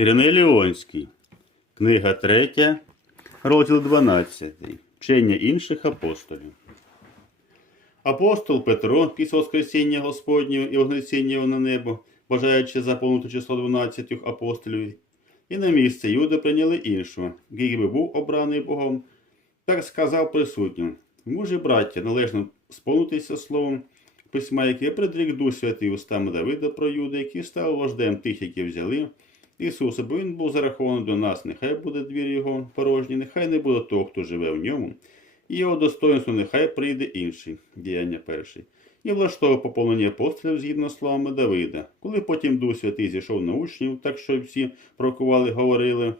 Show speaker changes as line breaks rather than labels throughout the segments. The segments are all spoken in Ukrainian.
Іриней Ліонський. Книга 3, розділ 12. Вчення інших апостолів. Апостол Петро після Воскресіння Господнього і Вознесіння на небо, бажаючи заповнити число 12 апостолів, і на місце Юди прийняли іншого, який би був обраний Богом, так сказав присутнім. Мужі, браття, належно сповнитися словом письма, яке предрік Дух Святий устами Давида про Юда, який став вождем тих, які взяли Ісуса, бо він був зарахований до нас, нехай буде двір його порожній, нехай не буде того, хто живе в ньому, і його достоинство нехай прийде інший, діяння перший. І влаштовував поповнення апостолів згідно з словами Давида. Коли потім Дух Святий зійшов на учнів, так що всі пророкували, говорили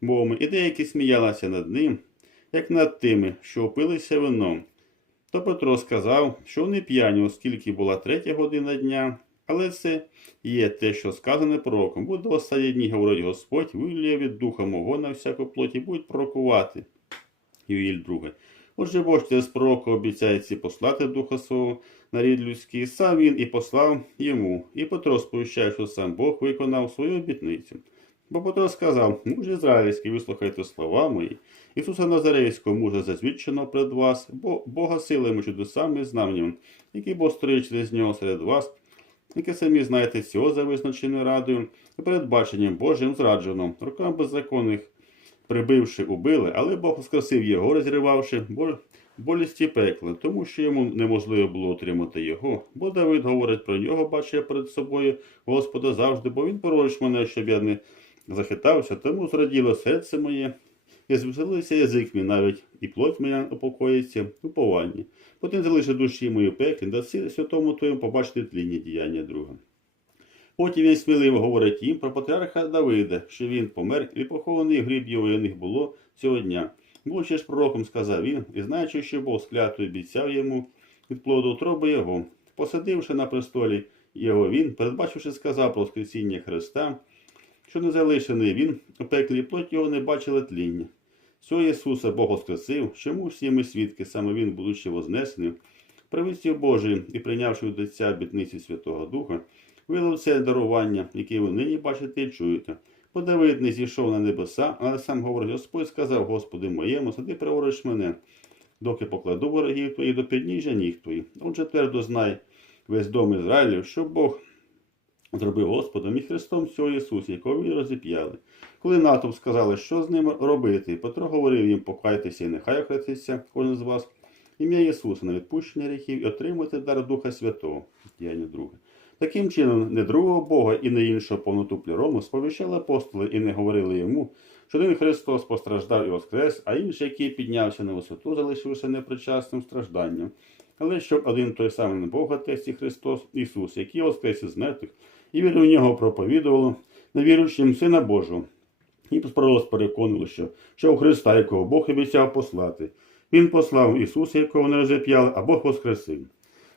мовами, і деякі сміялися над ним, як над тими, що опилися вином. То Петро сказав, що вони п'яні, оскільки була третя година дня, але це є те, що сказане пророком. Буде в останні дні, говорить Господь, виліє від духа мого на всяку плоті, будуть пророкувати. Юїль 2. Отже, Бог через пророка обіцяється послати духа свого на рід людський. Сам він і послав йому. І Петро сповіщає, що сам Бог виконав свою обітницю. Бо Петро сказав, муж ізраїльський, вислухайте слова мої. Ісуса Назарейського мужа зазвідчено пред вас, бо Бога силами чудесами і знаменням, які створив через нього серед вас, які самі знаєте цього за визначеною радою, і передбаченням Божим зраджено, руками беззаконних прибивши, убили, але Бог воскресив його, розривавши боль, болісті пекла, тому що йому неможливо було отримати його. Бо Давид говорить про нього, бачу я перед собою Господа завжди, бо він порожиш мене, щоб я не захитався, тому зраділо серце моє, і звеселився язик мій навіть, і плоть моя упокоїться в упованні. Потім залиши душі мої пеклі, да святому твоєму побачити тлінні діяння друга. Потім він сміливо говорить їм про патріарха Давида, що він помер і похований гріб його і було цього дня. Будучи ж пророком, сказав він, і знаючи, що Бог склятою обіцяв йому від плоду утроби його, посадивши на престолі його він, передбачивши, сказав про Воскресіння Христа, що не залишений він, у пеклі плоть його не бачили тління. Цього Ісуса Бог воскресив, чому всі ми свідки, саме Він, будучи вознесеним, правиців Божої і прийнявши від Отця обітниці Святого Духа, вилив це дарування, яке ви нині бачите і чуєте. Бо Давид не зійшов на небеса, але сам говорить, Господь сказав Господи моєму, сади привориш мене, доки покладу ворогів твоїх до підніжжя ніг твоїх. Отже, твердо знай весь дом Ізраїлів, що Бог зробив Господом і Христом цього Ісуса, якого він розіп'яли. Коли натовп сказали, що з ним робити, Петро говорив їм, покайтеся і нехай охреститься кожен з вас, ім'я Ісуса на відпущення гріхів і отримуйте дар Духа Святого. Діяння друге. Таким чином, не другого Бога і не іншого повноту плірому сповіщали апостоли і не говорили йому, що один Христос постраждав і воскрес, а інший, який піднявся на висоту, залишився непричасним стражданням. Але щоб один той самий Бог Отець і Христос, Ісус, який воскрес із мертвих, і віру в нього проповідувало, невіруючим Сина Божого. І пророс переконували, що, що у Христа, якого Бог обіцяв послати. Він послав Ісуса, якого не розіп'яли, а Бог воскресив.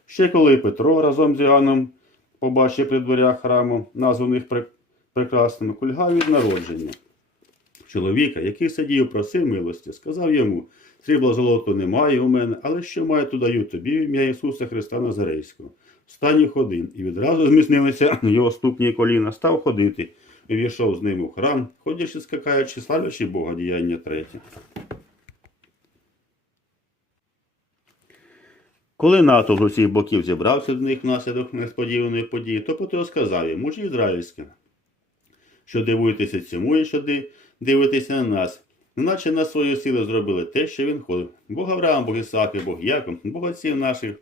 Ще коли Петро разом з Іоанном побачив при дверях храму, названих прекрасними, кульгав від народження. Чоловіка, який сидів, просив милості, сказав йому: Срібла золото немає у мене, але що маю, то даю тобі ім'я Ісуса Христа Назарейського. Встань і ходи. І відразу зміцнилися його ступні коліна, став ходити, і війшов з ним у храм, ходячи, скакаючи, славлячи Бога, діяння третє. Коли натовп з усіх боків зібрався до них внаслідок несподіваної події, то Петро сказав їм, мужі ізраїльські, що дивуєтеся цьому і що ди- дивитеся на нас, неначе на свою силу зробили те, що він ходив. Бог Авраам, Бог Ісаак і Бог Яков, Бог отців наших,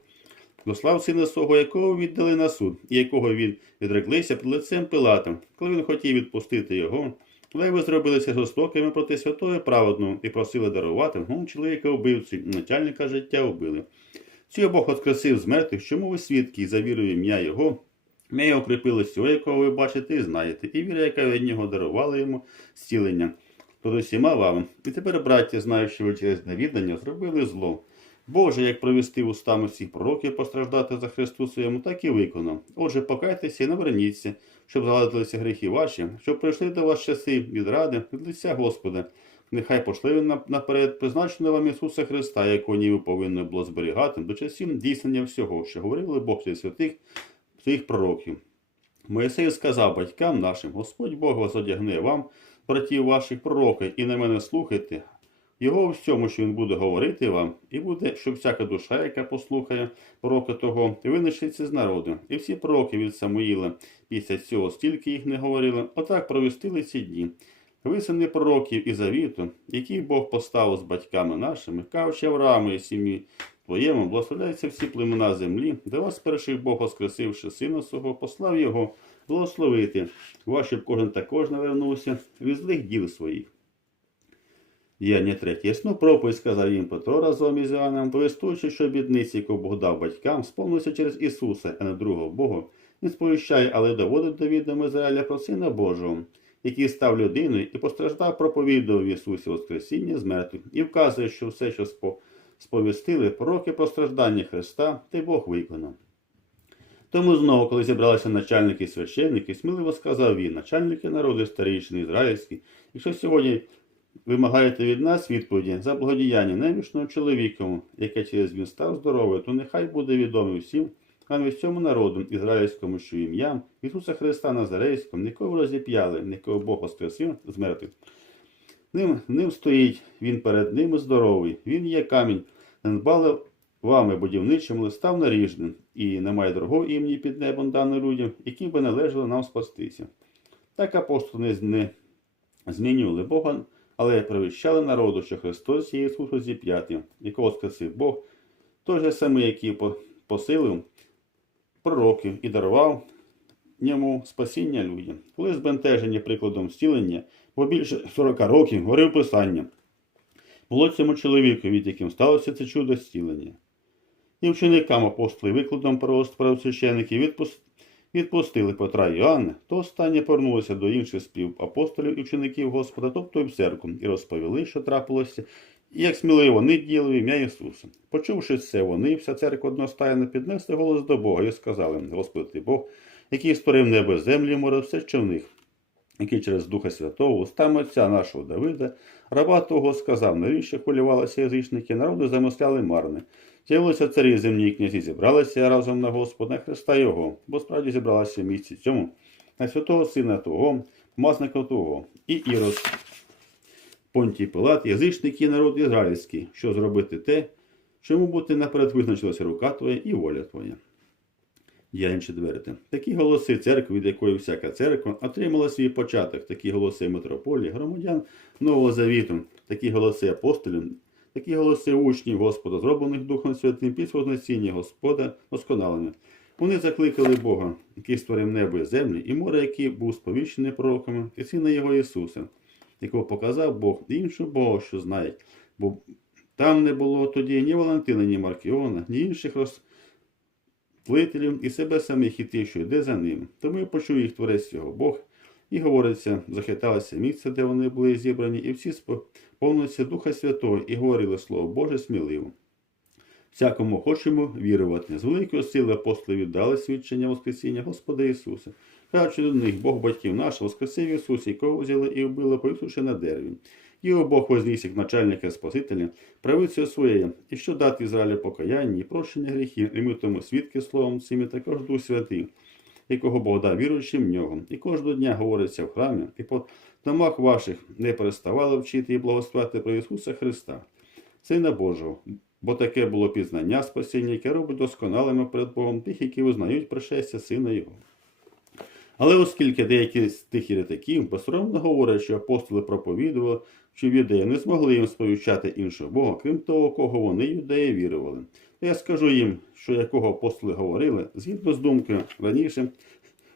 дослав сина свого, якого віддали на суд, і якого він відреклися під лицем Пилатом, коли він хотів відпустити його. Але ви зробилися жорстокими проти святого і праведного і просили дарувати ну, чоловіка вбивці, начальника життя вбили. Цього Бог воскресив з мертвих, чому ви свідки і за вірою ім'я Його. Ми припили з цього, якого ви бачите і знаєте, і віра, яка від нього дарувала йому зцілення перед усіма вами. І тепер, браття, знаю, що ви через невідання зробили зло. Боже, як провести устами всіх пророків постраждати за Христу своєму, так і виконав. Отже, покайтеся і наверніться, щоб згладилися гріхи ваші, щоб прийшли до вас часи від ради, від лиця Господа. Нехай пошли він наперед призначеного вам Ісуса Христа, якого ніби повинно було зберігати до часів дійснення всього, що говорили Бог святих своїх пророків. Моїсей сказав батькам нашим, Господь Бог вас одягне вам, братів ваших пророків, і на мене слухайте. Його у всьому, що він буде говорити вам, і буде, щоб всяка душа, яка послухає пророка того, винищиться з народу. І всі пророки від Самуїла після цього стільки їх не говорили, отак провістили ці дні. Ви сини пророків і завіту, який Бог поставив з батьками нашими, кажучи Аврааму і сім'ї твоєму, благословляються всі племена землі, де вас перших Бог, воскресивши сина свого, послав його благословити, вас, щоб кожен також навернувся від злих діл своїх. Діяння третє. Ясну проповідь сказав їм Петро разом із Іоанном, повістуючи, що бідниці, яку Бог дав батькам, сповнилися через Ісуса, а не другого Бога, не сповіщає, але доводить до відома Ізраїля про Сина Божого, який став людиною і постраждав, проповідував Ісусі Воскресіння з мертвих, і вказує, що все, що сповістили пророки про страждання Христа, та й Бог виконав. Тому знову, коли зібралися начальники і священники, сміливо сказав він, начальники народу старішини ізраїльські, якщо сьогодні вимагаєте від нас відповіді за благодіяння немічного чоловікову, яке через він став здоровий, то нехай буде відомий всім, а не всьому народу ізраїльському, що ім'ям Ісуса Христа Назарейського, нікого розіп'яли, нікого Бог воскресив з мертвих. Ним, ним стоїть він перед ними здоровий, він є камінь, дбали вами будівничим, але став наріжним, і немає другого імені під небом дано людям, яким би належало нам спастися. Так апостоли не змінювали Бога, але провіщали народу, що Христос є Ісус розіп'ятий, якого скасив Бог, той же самий, який посилив пророків і дарував ньому спасіння людям. Коли збентежені прикладом зцілення, бо більше 40 років говорив Писання. Було цьому чоловіку, від яким сталося це чудо зцілення. І вченикам апостоли викладом правосвящеників відпустили Петра і Іоанна, то останні повернулися до інших співапостолів і вчеників Господа, тобто і в церкву, і розповіли, що трапилося, і як сміливо вони діяли в ім'я Ісуса. Почувши це, вони, вся церква одностайно піднесли голос до Бога і сказали: Господи ти Бог, який створив небо, землю море, все, що в них, який через Духа Святого, устами отця нашого Давида, раба того сказав, навіщо хвилювалися язичники, народи замисляли марне. З'явилися царі земні князі, зібралися разом на Господа Христа Його, бо справді зібралися в місці цьому, на святого Сина Того, помазника Того, і Ірод, Понтій Пилат, язичники і народ ізраїльський, що зробити те, чому бути наперед визначилася рука Твоя і воля Твоя. Діянь четверте. Такі голоси церкви, від якої всяка церква отримала свій початок, такі голоси митрополії, громадян Нового Завіту, такі голоси апостолів, такі голоси учнів Господа, зроблених Духом Святим після вознесіння Господа досконалення. Вони закликали Бога, який створив небо і землю, і море, який був сповіщений пророками, і сина Його Ісуса, якого показав Бог і іншого Бога, що знають, бо там не було тоді ні Валентина, ні Маркіона, ні інших розплителів і себе самих і тих, що йде за ними. Тому я почув їх творець його Бог, і говориться, захиталося місце, де вони були зібрані, і всі сповнилися Духа Святого і говорили Слово Боже сміливо. Всякому хочемо вірувати. З великої сили апостоли віддали свідчення Воскресіння Господа Ісуса. Кажучи до них, Бог батьків наш, Воскресив Ісус, якого взяли і вбили, повісивши на дереві. Його Бог вознісся як начальника Спасителя, правицею своєю, і що дати Ізраїлю покаяння і прощення гріхів, і ми тому свідки словом цим, і також Дух Святий, якого Бог дав віруючим в нього. І кожного дня говориться в храмі, і по домах ваших не переставали вчити і благословляти про Ісуса Христа, Сина Божого. Бо таке було пізнання спасіння, яке робить досконалими перед Богом тих, які визнають пришестя Сина Його. Але оскільки деякі з тих єретиків безсоромно говорять, що апостоли проповідували, що юдеї не змогли їм сповіщати іншого Бога, крім того, кого вони юдеї вірували, то я скажу їм, що якого апостоли говорили, згідно з думкою раніше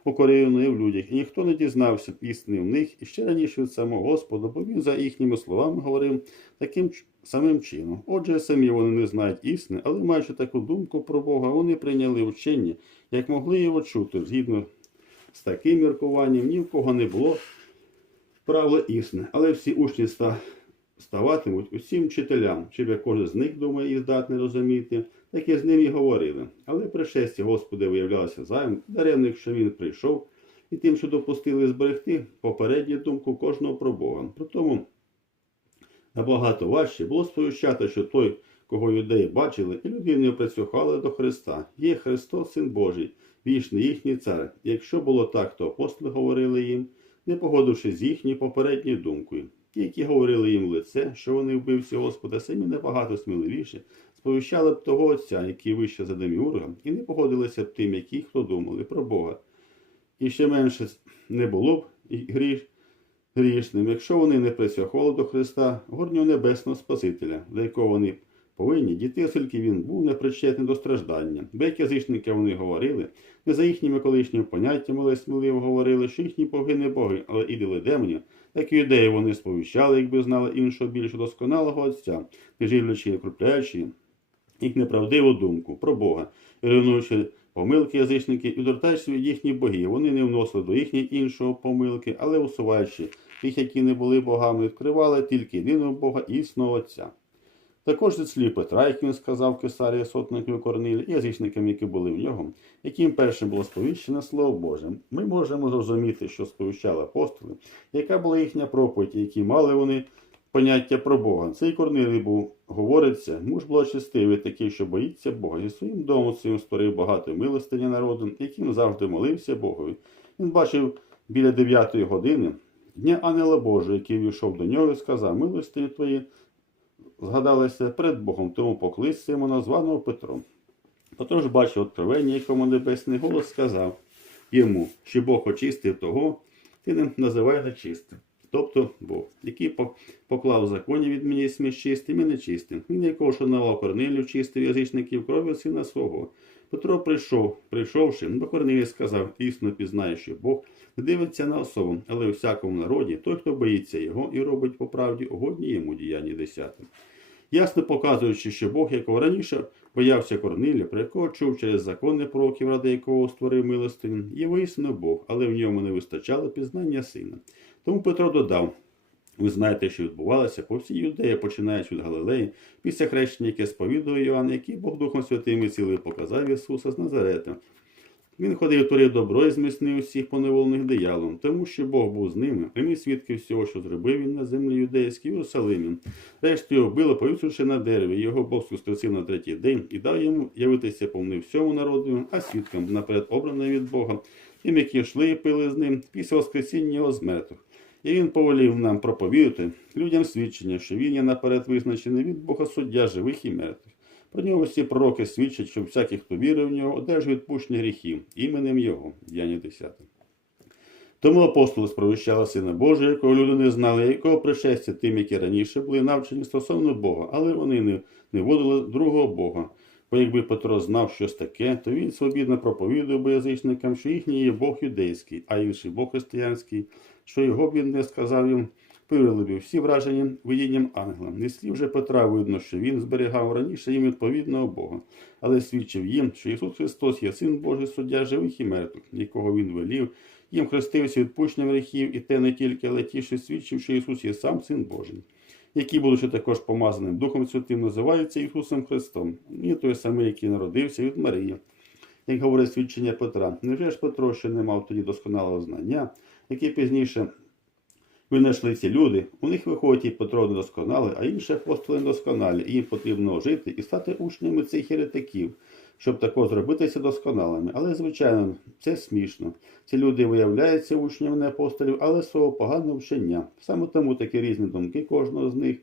укоріненої в людях, і ніхто не дізнався істини в них і ще раніше від самого Господа, бо він за їхніми словами говорив таким самим чином. Отже, самі вони не знають істини, але маючи таку думку про Бога, вони прийняли вчення, як могли його чути, згідно з таким міркуванням ні в кого не було правила істини, але всі учні ставатимуть усім вчителям, чи як кожен з них думає і здатний розуміти, так і з ним і говорили. Але пришестя Господи виявлялося займ, даремно, якщо він прийшов, і тим, що допустили зберегти попередню думку кожного про Бога. При тому набагато важче було сповіщати, що той, кого юдеї бачили, і людини прислухали до Христа. Є Христос, Син Божий, вічний їхній цар. Якщо було так, то апостоли говорили їм, не погодившись з їхньою попередньою думкою. Які говорили їм в лице, що вони вбивці Господа, самі набагато сміливіше, сповіщали б того Отця, який вище за Деміурга, і не погодилися б тим, які хто думали про Бога. І ще менше не було б і гріш, грішним, якщо вони не присягали до Христа, горнього небесного Спасителя, до якого вони повинні дійти, оскільки він був непричетний до страждання. Як язичники вони говорили, не за їхніми колишніми поняттями, але сміливо говорили, що їхні боги не боги, але ідоли демонів, так і ідеї вони сповіщали, якби знали іншого більш досконалого Отця, не живлячи і крупляючи їх неправдиву думку про Бога, руйнуючи помилки язичників і відвертаючи від їхніх богів, вони не вносили до їхніх іншого помилки, але усуваючи тих, які не були богами, відкривали тільки єдиного Бога і Отця. Також зі слів Петра, як він сказав Кесарія сотнику Корнилі, і язичникам, які були в нього, яким першим було сповіщене Слово Боже. Ми можемо зрозуміти, що сповіщали апостоли, яка була їхня проповідь, які мали вони поняття про Бога. Цей Корнилій був, говориться, муж благочестивий, такий, що боїться Бога. Зі своїм домом своїм створив багато милостині народу, яким завжди молився Богові. Він бачив біля дев'ятої години дня ангела Божого, який війшов до нього і сказав, милостині твої згадалися перед Богом, тому поклисся йому названого Петром. Петро ж бачив откровення, якому небесний голос сказав йому, що Бог очистив того, ти не називай нечистим. Тобто Бог, який поклав законі від мені сміш чистим і нечистим. Він якого шанував Корнилів, чистив язичників кров'ю сина свого. Петро прийшов, прийшовши, до Корнилія сказав, існо пізнає, що Бог дивиться на особу, але у всякому народі той, хто боїться його і робить по правді, угодні йому діяння десятим. Ясно показуючи, що Бог, якого раніше боявся Корниля, про якого чув через закони пророків, ради якого створив милостиню, є воістину Бог, але в ньому не вистачало пізнання сина. Тому Петро додав: ви знаєте, що відбувалося по всій юдеї, починаючи від Галилеї, після хрещення, яке сповідує Іоанн, який Бог Духом Святим і цілий показав Ісуса з Назарета. Він ходив, творив добро і зміцнив усіх поневолених дияволом, тому що Бог був з ними, прямі свідки всього, що зробив він на землі юдейській в Єрусалимі. Решту його вбило, повісивши на дереві, його Бог скостив на третій день і дав йому явитися повним всьому народу, а свідкам наперед обраним від Бога, тим, які йшли і пили з ним після Воскресіння його з мертвих. І він повелів нам проповідати людям свідчення, що він є наперед визначений від Бога суддя живих і мертвих. Про нього всі пророки свідчать, що всякий, хто вірив в нього, одержує відпущення гріхів іменем Його. Діяння 10. Тому апостоли сповіщали Сина Божого, якого люди не знали, якого пришестя тим, які раніше були навчені стосовно Бога, але вони не, не водили другого Бога. Бо якби Петро знав щось таке, то він свобідно проповідував би язичникам, що їхній є Бог юдейський, а інший Бог християнський, що його б він не сказав їм, б всі вражені видінням ангела. Не слів же Петра видно, що він зберігав раніше їм відповідного Бога, але свідчив їм, що Ісус Христос є Син Божий, суддя живих і мертвих, якого Він велів, їм хрестився відпущенням гріхів, і те не тільки, але ті, що свідчив, що Ісус є сам Син Божий. Який, будучи також помазаним Духом Святим, називається Ісусом Христом, і той самий, який народився від Марії, як говорить свідчення Петра. Невже ж Петро ще не мав тоді досконалого знання, яке пізніше винайшли ці люди? У них виходить і Петро недосконалий, а інші апостоли недосконалі, і їм потрібно жити і стати учнями цих єретиків, щоб тако зробитися досконалими. Але, звичайно, це смішно. Ці люди виявляються учнями не апостолів, але свого поганого вчення. Саме тому такі різні думки кожного з них,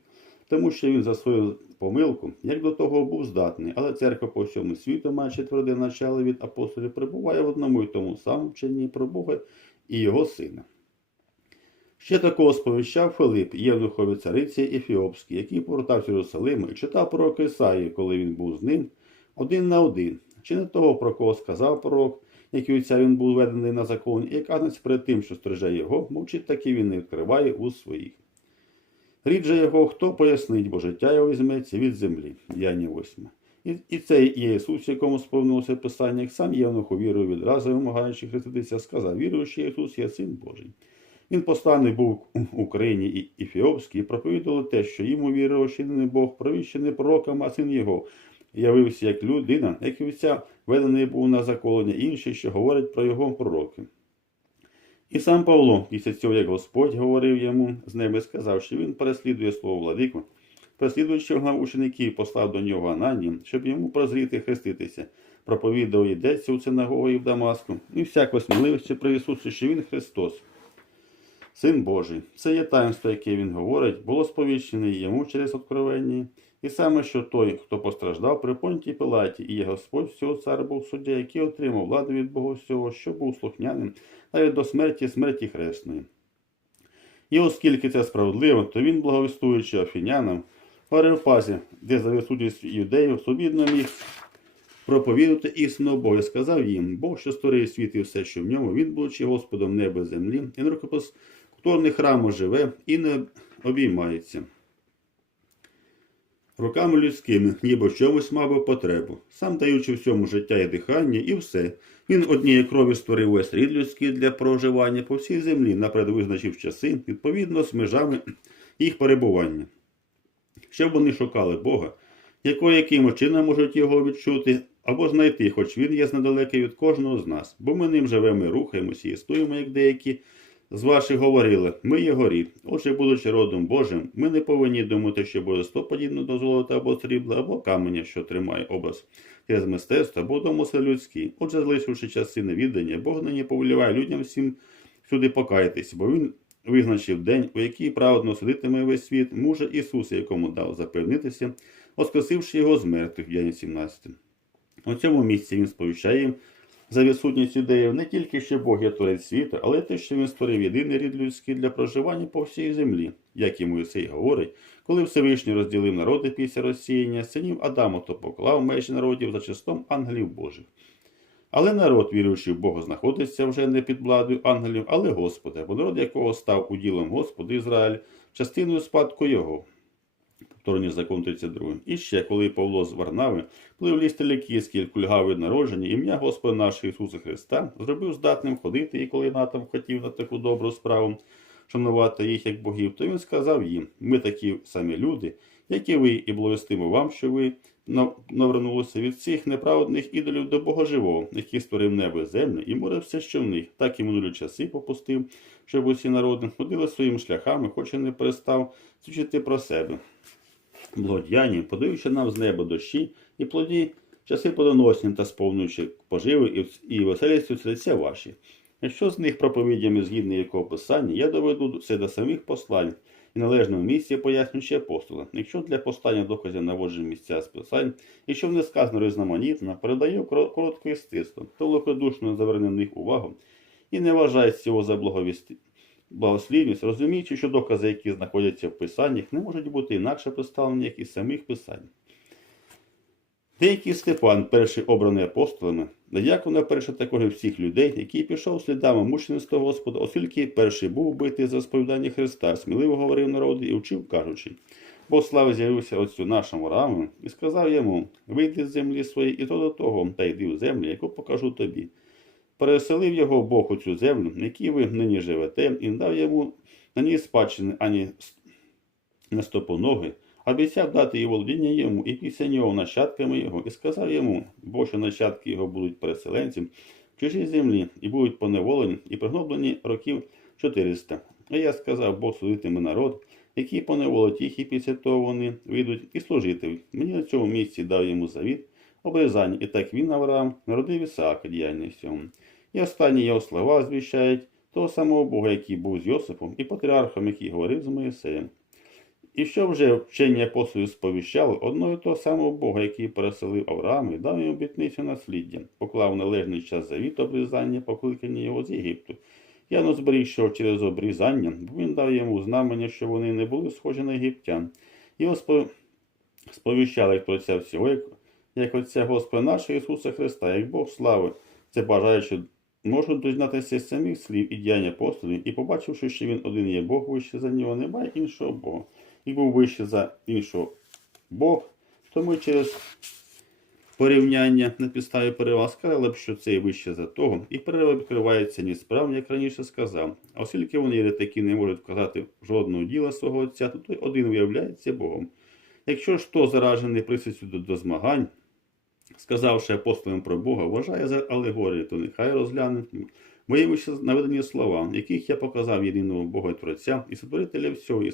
тому що він за свою помилку, як до того був здатний, але церква по всьому світу, маючи тверде начало від апостолів, перебуває в одному і тому самому вченні про Бога і його сина. Ще такого сповіщав Филип, євнухові цариці Ефіопській, який повертався Єрусалим і читав пророк Ісаї, коли він був з ним, один на один. Чи не того, про кого сказав пророк, який отця він був введений на закон, і як агнець перед тим, що стриже його, мовчить таки він не відкриває у своїх. Рід же його хто пояснить, бо життя його візьметься від землі. Яні 8. І, і цей Ісус, якому сповнилося Писання, як сам Євнух увірив відразу, вимагаючи хреститися, сказав, вірую, що Ісус є Син Божий. Він посланий був в Україні і Ефіопській, і проповідував те, що йому вірив, що Бог, провіщений пророком, а син його. Явився як людина, як вівця, ведений був на заколення інші, що говорять про його пророки. І сам Павло, після цього, як Господь говорив йому з неби, сказав, що він переслідує слово владику, Переслідуючи його учеників, послав до нього Анані, щоб йому прозріти хреститися. Проповідав йдеться у синагогі в Дамаску, і всяко сміливості при Ісусі, що Він Христос. Син Божий, це є таїнство, яке він говорить, було сповіщене йому через откровення, і саме що той, хто постраждав при понті Пилаті, і є Господь всього цар був суддя, який отримав владу від Бога всього, що був слухняним, навіть до смерті смерті хресної. І оскільки це справедливо, то він, благовістуючи афінянам, в Ареопазі, де за відсутністю юдеїв, свобідно міг проповідати істину Бога, сказав їм, Бог, що створив світ і все, що в ньому, він, будучи Господом неба землі, і на рукопотворних храму живе і не обіймається. Руками людськими, ніби в чомусь мав би потребу, сам даючи всьому життя і дихання, і все. Він однієї крові створив весь рід людський для проживання по всій землі, наперед визначив часи, відповідно з межами їх перебування. Щоб вони шукали Бога, якого яким чином можуть його відчути або знайти, хоч він є недалекий від кожного з нас, бо ми ним живемо рухаємося і існуємо, як деякі з ваших говорили, ми його рід. Отже, будучи родом Божим, ми не повинні думати, що божество подібне до золота або срібла, або каменя, що тримає образ через мистецтво, або домисли людські. Отже, залишивши часи невіддання, Бог нині повеліває людям всім сюди покаятись, бо він визначив день, у який праведно судитиме весь світ, мужа Ісуса, якому дав запевнитися, воскресивши його з мертвих в Яні 17. У цьому місці він сповіщає їм за відсутність юдеїв не тільки що Бог є творець світу, але й те, що він створив єдиний рід людський для проживання по всій землі, як і Моїсей говорить, коли Всевишній розділив народи після розсіяння синів Адаму, то поклав межі народів за числом ангелів Божих. Але народ, віруючи в Бога, знаходиться вже не під владою ангелів, але Господа, бо народ якого став уділом Господа Ізраїль, частиною спадку Його. Повторення закон 32. І ще, коли Павло з Варнави плив ліс Телікійський, кульгав від народження, ім'я Господа нашого Ісуса Христа зробив здатним ходити, і коли натом хотів на таку добру справу шанувати їх як богів, то він сказав їм: ми такі самі люди, як і ви, і благостимо вам, що ви нав- навернулися від всіх неправедних ідолів до Бога живого, який створив небо і землю, і море все, що в них, так і минулі часи попустив, щоб усі народи ходили своїми шляхами, хоч і не перестав свідчити про себе. Благодіяння, подаючи нам з неба дощі і плоді, часи подоносні та сповнюючи поживи і, веселістю серця ваші. Якщо з них проповідями згідно якого писання, я доведу все до самих послань і належному місці пояснюючи апостола. Якщо для постання доказів наводжу місця з писань, якщо вони сказано різноманітно, коротко і стисло, то великодушно заверне на них увагу і не вважає цього за благовісти. Благослівність, розуміючи, що докази, які знаходяться в писаннях, не можуть бути інакше представлені, як і самих писань. Деякий Степан, перший обраний апостолами, Диякона перший також і всіх людей, який пішов слідами мучеництва Господа, оскільки перший був вбитий за сповідання Христа, сміливо говорив народу і вчив, кажучи, Бо слава з'явився отцю нашому раму і сказав йому: вийди з землі своєї і то до того, та йди в землю, яку покажу тобі. Переселив його Бог у цю землю, на якій ви нині живете, і не дав йому на ній спадщини ані на стопу ноги, обіцяв дати і володіння йому, і після нього нащадками його, і сказав йому, бо що нащадки його будуть переселенцем в чужій землі, і будуть поневолені, і пригноблені років 400. А я сказав, Бог судитиме народ, який поневолить їх, і після того вони вийдуть і служити. Мені на цьому місці дав йому завіт, обрізання, і так він, Авраам, народив Ісаака діяння. І останні його слова звіщають того самого Бога, який був з Йосипом, і патріархом, який говорив з Моїсеєм. І що вже вчення апостолів сповіщало одного і того самого Бога, який переселив Авраама і дав йому обітницю насліддя, поклав належний час завіт обрізання, покликання його з Єгипту. Яно зберіг, що через обрізання, бо він дав йому знамення, що вони не були схожі на єгиптян. І сповіщали про це всього, як, як Отця Господа нашого Ісуса Христа, як Бог слави, це бажаючи можуть дізнатися з самих слів і діянь апостолів, і побачивши, що він один є Бог вище за нього, немає іншого Бога. І був вище за іншого Бог, то ми через порівняння на підставі переваг сказали б, що це вище за того, і перерва відкривається несправно, як раніше сказав. А оскільки вони єретики не можуть вказати жодного діла свого отця, то той один виявляється Богом. Якщо ж хто заражений присутністю до, до змагань, сказавши апостолам про Бога, вважає за алегорію, то нехай розгляне мої вище наведені слова, яких я показав єдиного Бога і Творця і сотворителя всього і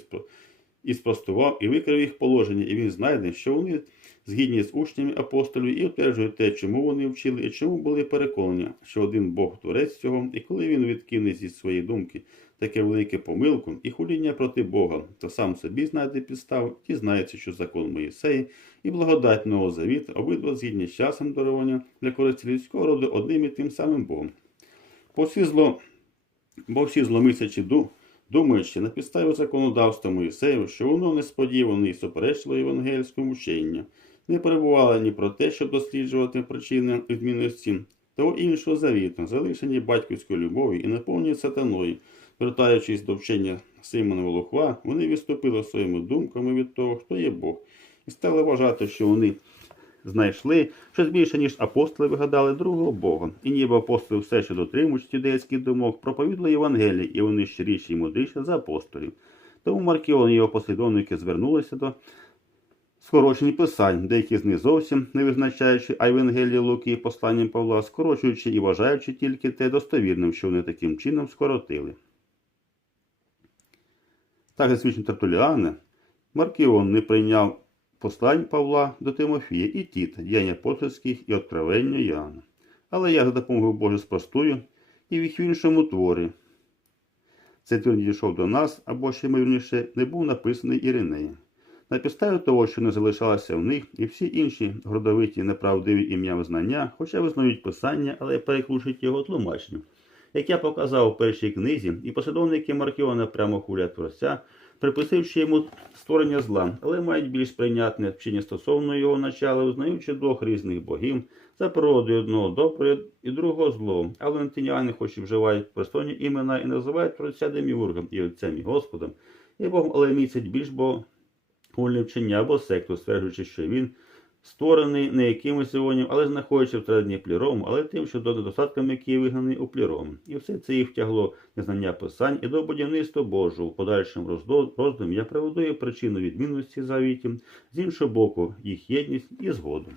і спростував, і викрив їх положення, і він знайде, що вони згідні з учнями апостолів і утверджують те, чому вони вчили, і чому були переконані, що один Бог творець цього, і коли він відкине зі своєї думки таке велике помилку і хуління проти Бога, то сам собі знайде підстав, і знається, що закон Моїсеї і благодать Нового Завіт обидва згідні з часом дарування для користі людського роду одним і тим самим Богом. Бо всі бо всі зломисячі ду, думаючи на підставі законодавства Моїсею, що воно несподіване і суперечливо євангельському вченню, не перебували ні про те, щоб досліджувати причини відмінності того іншого завіту, залишені батьківською любов'ю і наповнені сатаною, вертаючись до вчення Симона Волохва, вони відступили своїми думками від того, хто є Бог, і стали вважати, що вони знайшли щось більше, ніж апостоли вигадали другого Бога. І ніби апостоли все, що дотримують юдейських думок, проповідали Євангелії, і вони щиріші і мудріші за апостолів. Тому Маркіон і його послідовники звернулися до скорочень писань, деякі з них зовсім не визначаючи, а Євангелії Луки посланням Павла, скорочуючи і вважаючи тільки те достовірним, що вони таким чином скоротили. Так, засвідчено Тертуліани, Маркіон не прийняв послань Павла до Тимофія і Тіта, діяння апостольських і откровення Іоанна. Але я за допомогою Божу спростую і в їх в іншому творі. Цей твір дійшов до нас, або ще ймовірніше, не був написаний Іринеєм. На підставі того, що не залишалося в них, і всі інші гордовиті неправдиві ім'я знання, хоча визнають писання, але переклушують його тлумачення. Як я показав у першій книзі, і послідовники Маркіона прямо хулять творця, приписуючи йому створення зла, але мають більш прийнятне вчення стосовно його начала, визнаючи двох різних богів за природою одного добре і другого зло. А валентиніани, хоч і вживають простоні імена і називають творця деміургом і отцем і Господом, і Богом, але місяць більш богольне вчення або секту, стверджуючи, що він створений не якимось іонів, але знаходячи всередині плірому, але тим, що до недостатками, які вигнаний у плірому. І все це їх втягло незнання писань і до будівництва Божого. В подальшому роздумі я приведу причину відмінності завітів, з іншого боку, їх єдність і згоду.